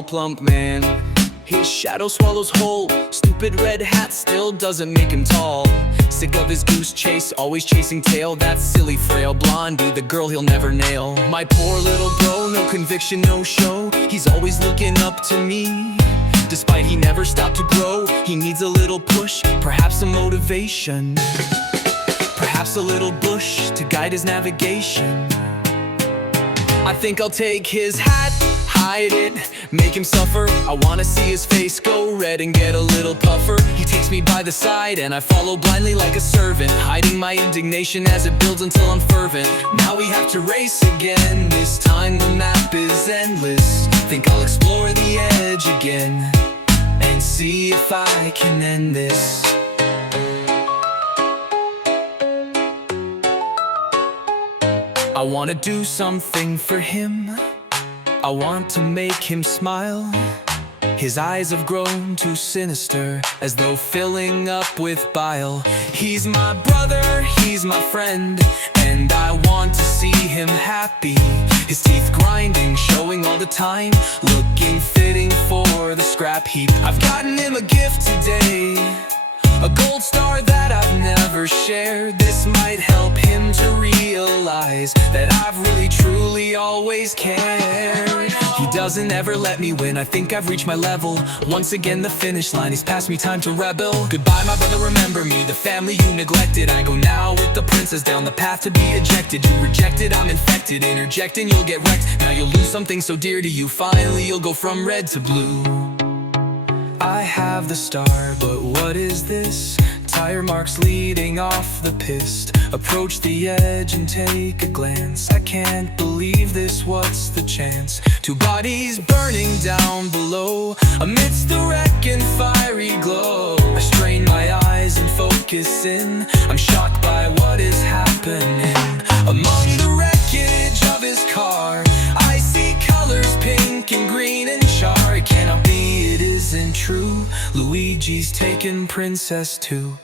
small plump man. His shadow swallows whole. Stupid red hat still doesn't make him tall. Sick of his goose chase, always chasing tail. That silly frail blondie, the girl he'll never nail. My poor little bro, no conviction, no show. He's always looking up to me. Despite he never stopped to grow, he needs a little push, perhaps some motivation, perhaps a little bush to guide his navigation. I think I'll take his hat, hide it, make him suffer. I wanna see his face go red and get a little puffer. He takes me by the side and I follow blindly like a servant, hiding my indignation as it builds until I'm fervent. Now we have to race again, this time the map is endless. Think I'll explore the edge again and see if I can end this. I wanna do something for him. I want to make him smile. His eyes have grown too sinister, as though filling up with bile. He's my brother, he's my friend, and I want to see him happy. His teeth grinding, showing all the time, looking fitting for the scrap heap. I've gotten him a gift today, a gold star that I've never shared. This might help him to realize that I've really truly always cared. He doesn't ever let me win, I think I've reached my level. Once again the finish line, he's past me, time to rebel. Goodbye my brother, remember me, the family you neglected. I go now with the princess down the path to be ejected. You rejected, I'm infected, interject and you'll get wrecked. Now you'll lose something so dear to you, finally you'll go from red to blue. I have the star, but what is this? Tire marks leading off the piste. Approach the edge and take a glance. I can't believe this, what's the chance? Two bodies burning down below, amidst the wreck and fiery glow. I strain my eyes and focus in. I'm shocked by what is happening. Among the wreckage of his car, I see colors pink and green and char. It cannot be, it isn't true. Luigi's taken princess too.